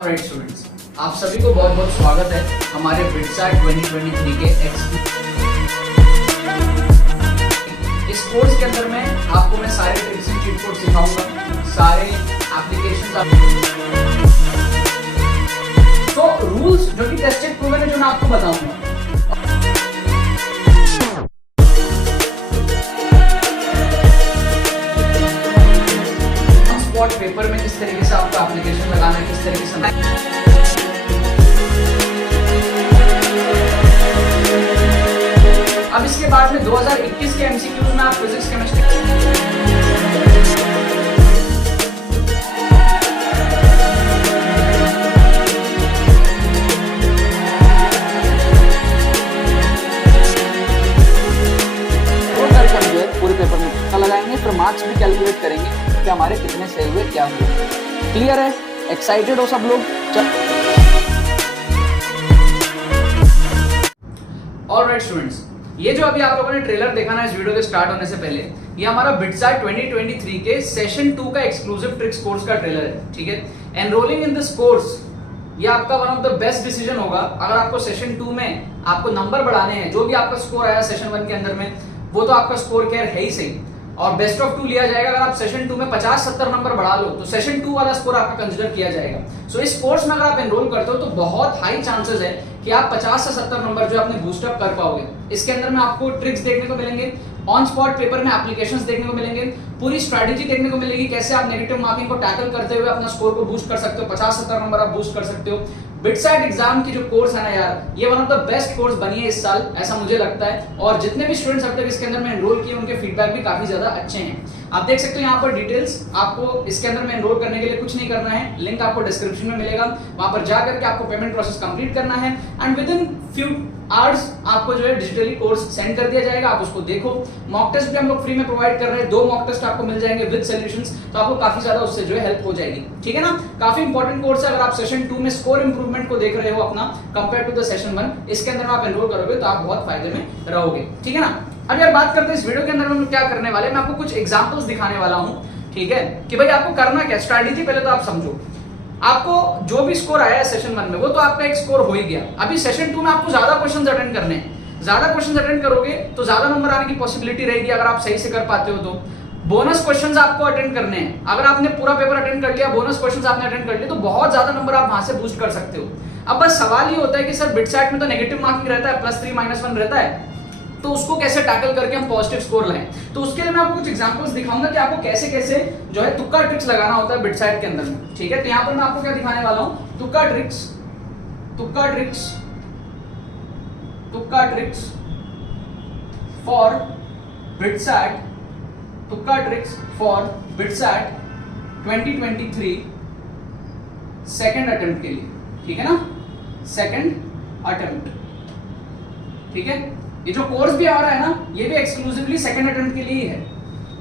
Right students, आप सभी को बहुत बहुत स्वागत है हमारे बिटसाट 2023 के इस कोर्स के अंदर में आपको मैं सारे ट्रिक्स एंड चीट कोड सिखाऊंगा, सारे एप्लीकेशंस तो रूल्स जो कि टेस्टेड प्रूवन है जो मैं आपको बताऊंगा। स्पॉट पेपर में किस तरीके से आपको एप्लीकेशन लगाना है, किस तरीके से अब इसके बाद में 2021 के एमसीक्यूज में आप फिजिक्स केमिस्ट्री पूरे पेपर में पता लगाएंगे, फिर मार्क्स भी कैलकुलेट करेंगे कि हमारे कितने सही हुए, क्या हुए। क्लियर है? एक्साइटेड हो सब लोग? ऑलराइट स्टूडेंट्स, ये जो अभी आप लोगों ने ट्रेलर देखा ना इस वीडियो के स्टार्ट होने से पहले, ये हमारा बिटसाट 2023 के सेशन 2 का एक्सक्लूसिव ट्रिक्स कोर्स का ट्रेलर है। ठीक है, एनरोलिंग इन दिस कोर्स ये आपका one of the best decision होगा अगर आपको सेशन 2 में आपको नंबर बढ़ाने हैं। जो भी आपका स्कोर आया सेशन 1 के अंदर में वो तो आपका स्कोर केयर है ही सही, और बेस्ट ऑफ 2 लिया जाएगा। अगर आप सेशन 2 में 50-70 नंबर बढ़ा लो तो सेशन 2 वाला स्कोर आपका कंसीडर किया जाएगा। सो इस कोर्स में अगर आप एनरोल करते हो तो बहुत हाई चांसेस है कि आप 50 से 70 नंबर जो अपने बूस्टअप कर पाओगे। इसके अंदर में आपको ट्रिक्स देखने को मिलेंगे, ऑन स्पॉट पेपर में एप्लीकेशंस देखने को मिलेंगे, पूरी स्ट्रैटेजी देखने को मिलेगी कैसे आप नेगेटिव मार्किंग को टैकल करते हुए अपना स्कोर को बूस्ट कर सकते हो, 50-70 नंबर आप बूस्ट कर सकते हो। बिटसाट एग्जाम की जो कोर्स है ना यार, ये one of the best course बनी है इस साल, ऐसा मुझे लगता है। और जितने भी स्टूडेंट्स अब तक इसके अंदर में एनरोल किए उनके फीडबैक भी काफी ज्यादा अच्छे हैं। आप देख सकते हो यहाँ पर डिटेल्स, आपको इसके अंदर में एनरोल करने के लिए कुछ नहीं करना है, लिंक आपको डिस्क्रिप्शन में मिलेगा, वहां पर जाकर के आपको पेमेंट प्रोसेस कंप्लीट करना है and with in few hours आपको जो है डिजिटली कोर्स सेंड कर दिया जाएगा। आप उसको देखो, मॉक टेस्ट भी हम लोग फ्री में प्रोवाइड कर रहे हैं, 2 मॉक टेस्ट आपको मिल जाएंगे विद सॉल्यूशंस, तो आपको काफी ज्यादा उससे जो है हेल्प हो जाएगी। ठीक है ना, काफी इंपॉर्टेंट कोर्स है। अगर आप सेशन 2 में स्कोर इंप्रूवमेंट को देख रहे हो अपना कंपेयर टू द सेशन 1, इसके अंदर आप एनरोल करोगे तो आप बहुत फायदे में रहोगे। ठीक है ना, अब यार बात करते हैं इस वीडियो के अंदर हम क्या करने वाले हैं। मैं आपको कुछ एग्जांपल्स दिखाने वाला हूं, ठीक है, कि भाई आपको करना क्या। स्ट्रैटेजी पहले तो आप समझो, आपको जो भी स्कोर आया है सेशन 1 में वो तो आपका एक स्कोर हो ही गया। अभी सेशन 2 में आपको ज्यादा क्वेश्चंस अटेंड करने हैं, ज्यादा क्वेश्चंस अटेंड करोगे तो ज्यादा नंबर आने की पॉसिबिलिटी रहेगी अगर आप सही से कर पाते हो तो। बोनस क्वेश्चंस आपको अटेंड करने हैं, अगर आपने पूरा पेपर अटेंड कर लिया, बोनस क्वेश्चंस आपने अटेंड कर लिए तो बहुत ज्यादा नंबर आप वहां से बूस्ट कर सकते हो। अब बस सवाल ये होता है कि सर बिटसाट में तो नेगेटिव मार्किंग रहता है, +3 -1 रहता है, तो उसको कैसे टैकल करके हम पॉजिटिव स्कोर लाएं। तो उसके लिए मैं आपको कुछ एग्जांपल्स दिखाऊंगा कि आपको कैसे कैसे जो है तुक्का ट्रिक्स लगाना होता है बिटसाट के अंदर में। ठीक है, तो यहाँ पर मैं आपको क्या दिखाने वाला हूं, तुक्का ट्रिक्स फॉर बिटसाट, तुक्का ट्रिक्स फॉर बिटसाट 2023 सेकंड अटेम्प्ट के लिए। ठीक है ना, सेकंड अटेम्प्ट। ठीक है, ये जो कोर्स भी आ रहा है ना ये भी एक्सक्लूसिवली सेकंड अटेम्प्ट के लिए ही है।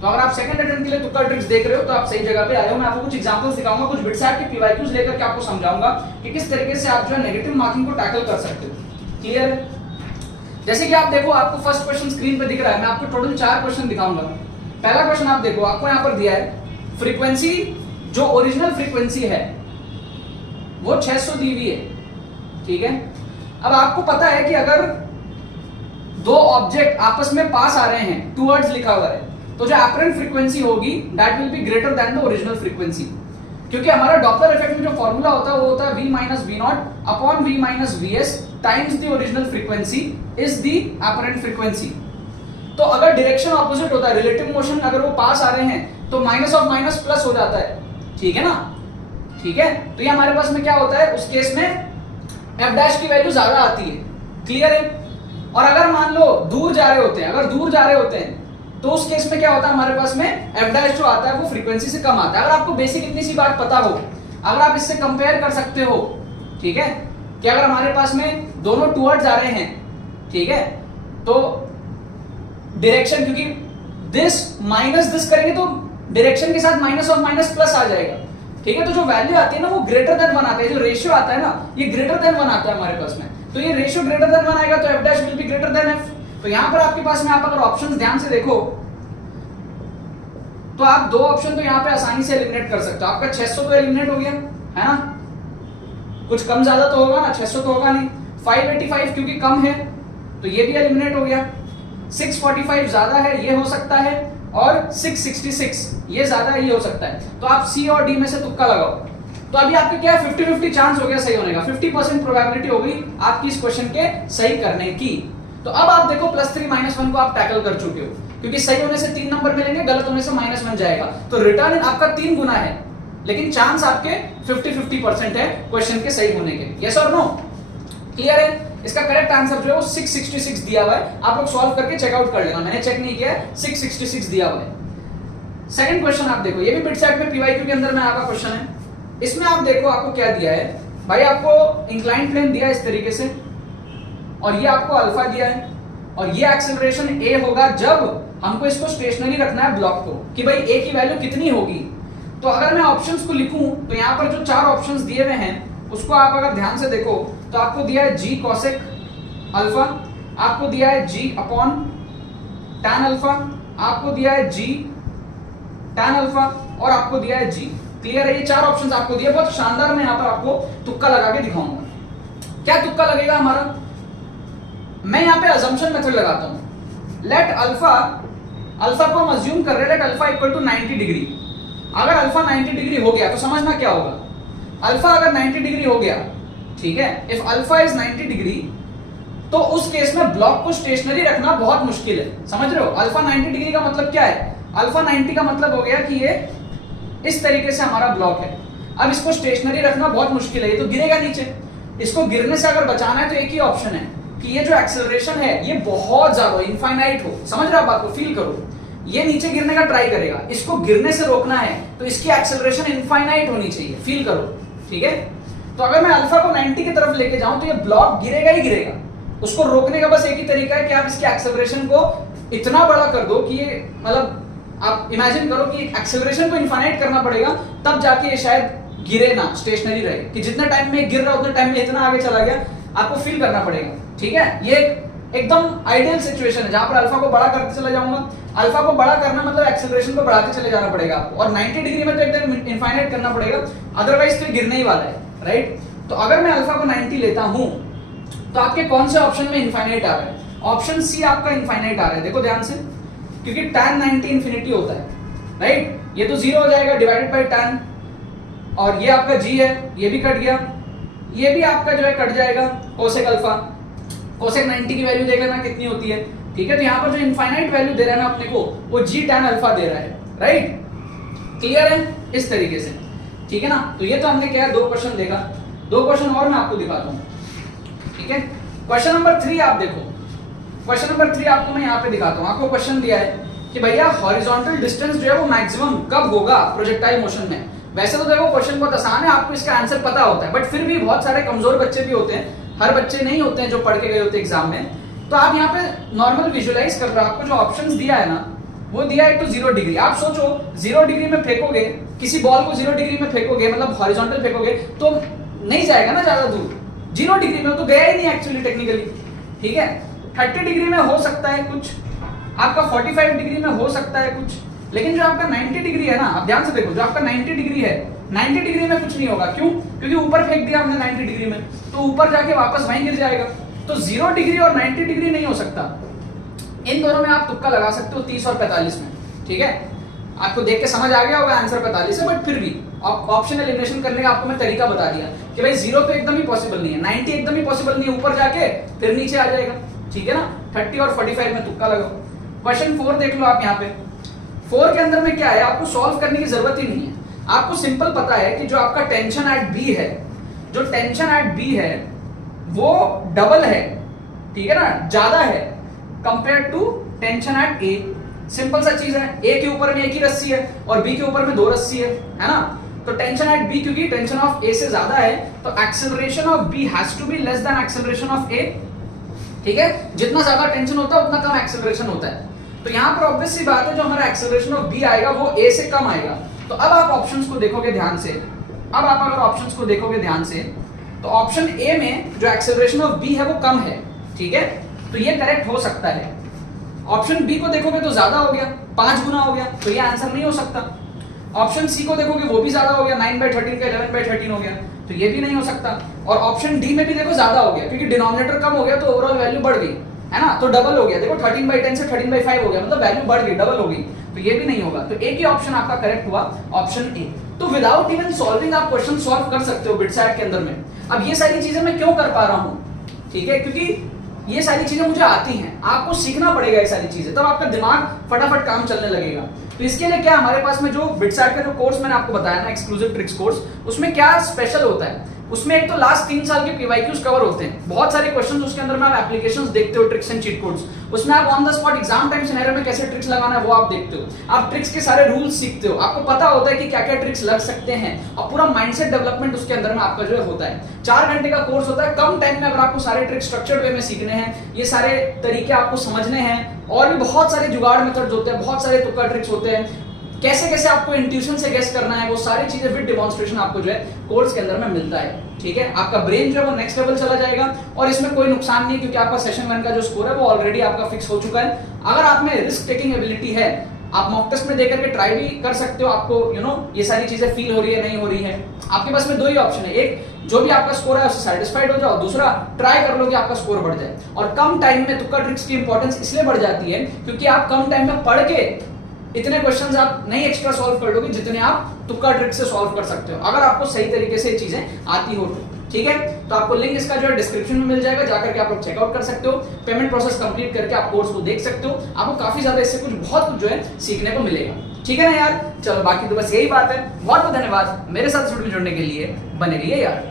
तो अगर आप सेकंड अटेम्प्ट के लिए तुक्का ट्रिक्स देख रहे हो तो आप सही जगह पे आए हो। मैं आपको कुछ एग्जांपल्स दिखाऊंगा, कुछ बिटसाट के पीवाईक्यूज लेकर के आपको समझाऊंगा कि किस तरीके से आप जो है नेगेटिव मार्किंग को टैकल कर सकते हो। क्लियर है? जैसे कि आप देखो, आपको फर्स्ट क्वेश्चन स्क्रीन पे दिख रहा है, मैं आपको टोटल 4 क्वेश्चन दिखाऊंगा। पहला क्वेश्चन आप देखो, आपको यहाँ पर दिया है फ्रीक्वेंसी, जो ओरिजिनल फ्रीक्वेंसी है वो 600 दी हुई है। ठीक है, अब आपको पता है कि अगर 2 ऑब्जेक्ट आपस में पास आ रहे हैं, टूवर्ड्स लिखा हुआ है, तो जो एपरेंट फ्रीक्वेंसी होगी that will be greater than the original frequency. क्योंकि हमारा डॉपलर इफेक्ट में जो फॉर्मूला होता है वो होता है v - v0 upon v - vs times the original frequency is the apparent frequency. तो अगर डायरेक्शन ऑपोजिट होता है, रिलेटिव मोशन अगर वो पास आ रहे हैं तो माइनस ऑफ माइनस प्लस हो जाता है। ठीक है ना, ठीक है, तो ये हमारे पास में क्या होता है, उस केस में f' की वैल्यू ज्यादा आती है। क्लियर है? और अगर मान लो दूर जा रहे होते हैं, अगर दूर जा रहे होते हैं तो उस केस में क्या होता है, हमारे पास में f' जो आता है वो फ्रीक्वेंसी से कम आता है। अगर आपको बेसिक इतनी सी बात पता हो, अगर आप इससे कंपेयर कर सकते हो, ठीक है, कि अगर हमारे पास में दोनों टूवर्ड्स जा रहे हैं, ठीक है, तो डायरेक्शन, क्योंकि दिस माइनस दिस करेंगे तो डायरेक्शन के साथ माइनस और माइनस प्लस आ जाएगा। ठीक है, तो जो वैल्यू आती है ना वो ग्रेटर देन 1 आता है, जो रेशियो आता है ना ये ग्रेटर देन 1 आता है हमारे पास में। तो ये रेशियो ग्रेटर देन 1 आएगा तो f' will be greater than f। तो यहां पर आपके पास में आप अगर ऑप्शंस ध्यान से देखो तो आप 2 ऑप्शन तो यहां पे आसानी से एलिमिनेट कर सकते हो। आपका 600 तो एलिमिनेट हो गया है ना, कुछ कम ज्यादा तो होगा ना, 600 तो होगा नहीं। 585 क्योंकि कम है तो ये भी एलिमिनेट हो गया। 645 ज्यादा है, ये हो सकता है, और 666 ये ज्यादा है, ये हो सकता है। तो आप सी और डी में से तुक्का लगाओ। तो अभी आपके क्या है, 50-50 चांस हो गया सही होने का, 50% प्रोबेबिलिटी हो गई आपकी इस क्वेश्चन के सही करने की। तो अब आप देखो +3 -1 को आप टैकल कर चुके हो, क्योंकि सही होने से 3 नंबर मिलेंगे, गलत होने से -1 जाएगा। तो रिटर्न आपका 3 गुना है, लेकिन चांस आपके 50-50% है क्वेश्चन के सही होने के। यस और नो? क्लियर है? इसका करेक्ट आंसर जो है वो 666 दिया हुआ है। आप लोग सॉल्व करके चेकआउट कर लेना, मैंने चेक नहीं किया है, 666 दिया हुआ है। सेकंड क्वेश्चन आप देखो, ये भी बिटसेट में पीवाईक्यू के अंदर में आपका क्वेश्चन है। इसमें आप देखो आपको क्या दिया है भाई, आपको इंक्लाइन प्लेन दिया है इस तरीके से, और ये आपको अल्फा दिया है, और ये एक्सेलरेशन ए होगा जब हमको इसको स्टेशनरी रखना है ब्लॉक को, कि भाई ए की वैल्यू कितनी होगी। तो अगर मैं ऑप्शंस को लिखूं तो यहाँ पर जो 4 ऑप्शंस दिए हुए हैं उसको आप अगर ध्यान से देखो तो आपको दिया है जी कॉसेक अल्फा, आपको दिया है जी अपॉन टैन अल्फा, आपको दिया है जी टैन अल्फा, और आपको दिया है जी। क्लियर है? ये 4 ऑप्शंस आपको दिए, बहुत शानदार। मैं यहाँ पर आपको तुक्का लगा के दिखाऊंगा। क्या तुक्का लगेगा हमारा? मैं यहाँ पे अजम्पशन मेथड लगाता हूं। लेट अल्फा को हम अज्यूम कर रहे हैं, let alpha equal to 90 degree. अगर अल्फा 90 डिग्री हो गया तो समझना क्या होगा, अल्फा अगर 90 डिग्री हो गया, ठीक है, इफ अल्फा इज 90 डिग्री, तो उस केस में ब्लॉक को स्टेशनरी रखना बहुत मुश्किल है। समझ रहे हो? अल्फा 90 डिग्री का मतलब क्या है? अल्फा 90 का मतलब हो गया कि ये इस तरीके से हमारा ब्लॉक है। अब इसको स्टेशनरी रखना बहुत मुश्किल है, ये तो गिरेगा नीचे। इसको गिरने से अगर बचाना है तो एक ही ऑप्शन है कि ये जो एक्सेलरेशन है ये बहुत ज्यादा इनफाइनाइट हो। समझ रहे हो बात को? फील करो, ये नीचे गिरने का ट्राई करेगा, इसको गिरने से रोकना है तो इसकी एक्सेलरेशन इनफाइनाइट होनी चाहिए। फील करो, ठीक है? तो अगर मैं अल्फा को 90 की तरफ लेके जाऊं तो ये ब्लॉक गिरेगा ही गिरेगा। उसको रोकने का बस एक ही तरीका है कि आप इसके एक्सेलरेशन को इतना बड़ा कर दो कि ये, मतलब आप इमेजिन करो कि एक्सेलरेशन को इनफाइनाइट करना पड़ेगा, तब जाके ये शायद गिरे ना, स्टेशनरी रहे। कि जितना टाइम में गिर रहा उतना टाइम में इतना आगे चला गया, आपको फील करना पड़ेगा। ठीक है? ये एकदम आइडियल सिचुएशन है जहां पर अल्फा को बड़ा करते चले जाऊंगा। अल्फा को बड़ा करना मतलब एक्सेलरेशन को बढ़ाते चले जाना पड़ेगा आपको, और 90 डिग्री में तो एकदम इनफाइनाइट करना पड़ेगा, अदरवाइज तो गिरने ही वाला है, राइट? तो अगर मैं अल्फा को 90 लेता हूं तो आपके कौन से ऑप्शन में इनफाइनाइट आ रहा है? ऑप्शन सी आपका इनफाइनाइट आ रहा है। देखो ध्यान से, क्योंकि tan 90 इंफिनिटी होता है, राइट? ये तो 0 हो जाएगा डिवाइडेड बाय tan, और ये आपका g है, ये भी कट गया, ये भी आपका जो है कट जाएगा कोसेक अल्फा। कोसेक 90 की वैल्यू देख लेना कितनी होती है, ठीक है? तो यहाँ पर जो इनफाइनाइट वैल्यू दे रहा है ना अपने को, वो g tan अल्फा दे रहा है, राइट? क्लियर है? इस तरीके से, ठीक है ना? तो ये तो हमने क्या है, 2 क्वेश्चन देखा। 2 क्वेश्चन और मैं आपको दिखाता हूँ, ठीक है? क्वेश्चन नंबर 3 आप देखो, क्वेश्चन नंबर 3 आपको मैं यहाँ पे दिखाता हूँ। आपको क्वेश्चन दिया है कि भैया हॉरिजॉन्टल डिस्टेंस जो है वो मैक्सिमम कब होगा प्रोजेक्टाइल मोशन में। वैसे तो देखो क्वेश्चन बहुत आसान है, आपको इसका आंसर पता होता है, बट फिर भी बहुत सारे कमजोर बच्चे भी होते हैं, हर बच्चे नहीं होते हैं जो पढ़ के गए होते एग्जाम में। तो आप यहाँ पे नॉर्मल विजुअलाइज कर रहे हो, आपको जो ऑप्शंस दिया है ना, वो दिया है तो 0 डिग्री। आप सोचो 0 डिग्री में फेंकोगे किसी बॉल को, 0 डिग्री में फेंकोगे मतलब हॉरिजॉन्टल फेंकोगे तो नहीं जाएगा ना ज्यादा दूर। 0 डिग्री में तो गया ही नहीं एक्चुअली टेक्निकली, ठीक है? 30 डिग्री में हो सकता है कुछ, आपका 45 डिग्री में हो सकता है कुछ, लेकिन जो आपका 90 डिग्री है ना, आप ध्यान से देखो, जो आपका 90 डिग्री है, 90 डिग्री में कुछ नहीं होगा। क्यों? क्योंकि ऊपर फेंक दिया हमने 90 डिग्री में, तो ऊपर जाके वापस वहीं गिर जाएगा। तो 0 डिग्री और 90 डिग्री नहीं हो सकता। इन दोनों में आप तुक्का लगा सकते हो 30 और 45 में, ठीक है? आपको देख के समझ आ गया होगा आंसर 45 है, बट फिर भी ऑप्शन एलिमिनेशन करने का आपको मैं तरीका बता दिया कि भाई 0 तो एकदम ही पॉसिबल नहीं है, 90 एकदम ही पॉसिबल नहीं है, ऊपर जाके फिर नीचे आ जाएगा, ठीक है ना? 30 और 45 में तुक्का लगाओ। क्वेश्चन 4 देख लो आप यहाँ पे। 4 के अंदर में क्या है, आपको सॉल्व करने की जरूरत ही नहीं है। आपको सिंपल पता है कि जो आपका टेंशन एट बी है, जो टेंशन एट बी है वो डबल है, ठीक है ना, ज्यादा है compare to tension at A. Simple सा चीज है, ए के ऊपर में एक ही रस्सी है और बी के ऊपर में 2 रस्सी है ना? तो टेंशन एट बी क्योंकि टेंशन ऑफ ए से ज्यादा है, तो acceleration of B has to be less than acceleration of A, ठीक है? जितना ज्यादा टेंशन होता है उतना कम एक्सेलरेशन होता है। तो यहाँ पर ऑब्वियस सी बात है, जो हमारा एक्सेलरेशन ऑफ बी आएगा वो ए से कम आएगा। तो अब आप ऑप्शंस को देखोगे ध्यान से, अब आप अगर ऑप्शंस को देखोगे ध्यान से, तो ऑप्शन ए में जो एक्सेलरेशन ऑफ बी है वो कम है, ठीक है? तो ये करेक्ट हो सकता है। ऑप्शन बी को देखोगे तो ज्यादा हो गया, 5 गुना हो गया, तो ये आंसर नहीं हो सकता। ऑप्शन सी को देखोगे वो भी ज्यादा हो गया, 9/13 का 11/13 हो गया, तो ये भी नहीं हो सकता। और ऑप्शन डी में भी देखो ज्यादा हो गया, क्योंकि डिनोमिनेटर कम हो गया तो ओवरऑल वैल्यू बढ़ गई, है ना, तो डबल हो गया। देखो 13/10 से 13/5 हो गया, मतलब वैल्यू बढ़ गई, डबल हो गई, तो ये भी नहीं होगा। तो एक ही ऑप्शन आपका करेक्ट हुआ, ऑप्शन ए। तो विदाउट इवन सॉल्विंग आप क्वेश्चन सॉल्व कर सकते हो बिटसैट के अंदर में। अब ये सारी चीजें मैं क्यों कर पा रहा हूं, ठीक है, क्योंकि ये सारी चीजें मुझे आती हैं, आपको सीखना पड़ेगा ये सारी चीजें, तब आपका दिमाग फटाफट काम चलने लगेगा। तो इसके लिए क्या हमारे पास में जो बिटसैट का जो कोर्स मैंने आपको बताया ना, एक्सक्लूसिव ट्रिक्स कोर्स, उसमें क्या स्पेशल होता है, उसमें एक तो लास्ट 3 साल के पीवाईक्यूज कवर होते हैं, बहुत सारे क्वेश्चंस उसके अंदर में आप एप्लीकेशंस देखते हो, ट्रिक्स एंड चीट कोड्स, उसमें आप on the spot exam time scenario में कैसे ट्रिक्स लगाना है वो आप देखते हो, आप ट्रिक्स के सारे रूल्स सीखते हो, आपको पता होता है कि क्या क्या ट्रिक्स लग सकते हैं, और पूरा माइंडसेट डेवलपमेंट उसके अंदर में आपका जो है होता है। 4 घंटे का कोर्स होता है, कम टाइम में अगर आपको सारे ट्रिक्स स्ट्रक्चर्ड वे में सीखने हैं, ये सारे तरीके आपको समझने हैं, और भी बहुत सारे जुगाड़ मेथड्स होते हैं, बहुत सारे तुक्का ट्रिक्स होते हैं, कैसे कैसे आपको इंट्यूशन से गेस करना है, वो सारी चीजें विद डेमोंस्ट्रेशन आपको जो है कोर्स के अंदर में मिलता है, ठीक है। आपका ब्रेन जो है वो नेक्स्ट लेवल चला जाएगा, और इसमें कोई नुकसान नहीं, क्योंकि आपका सेशन 1 का जो स्कोर है वो ऑलरेडी आपका फिक्स हो चुका है। अगर आप में रिस्क टेकिंग एबिलिटी है, आप मॉक टेस्ट में देकर के ट्राई भी कर सकते हो, आपको ये सारी चीजें फील हो रही है नहीं हो रही है, आपके पास में 2 ही ऑप्शन है, एक जो भी आपका स्कोर है उससे सेटिस्फाइड हो जाओ, दूसरा ट्राई कर लो कि आपका स्कोर बढ़ जाए। और कम टाइम में तुक्का ट्रिक्स की इंपॉर्टेंस इसलिए बढ़ जाती है क्योंकि आप कम टाइम में पढ़ के इतने क्वेश्चंस आप नहीं एक्स्ट्रा सॉल्व कर लोगे जितने आप तुक्का ट्रिक से सॉल्व कर सकते हो, अगर आपको सही तरीके से चीजें आती हो तो, ठीक है। तो आपको लिंक इसका जो है डिस्क्रिप्शन में मिल जाएगा, जाकर के आप लोग चेकआउट कर सकते हो, पेमेंट प्रोसेस कंप्लीट करके आप कोर्स को देख सकते हो, आपको काफी ज्यादा इससे बहुत कुछ जो है सीखने को मिलेगा, ठीक है ना यार। चलो बाकी तो बस यही बात है, बहुत बहुत धन्यवाद मेरे साथ इस वीडियो में जुड़ने के लिए, बने रहिए यार।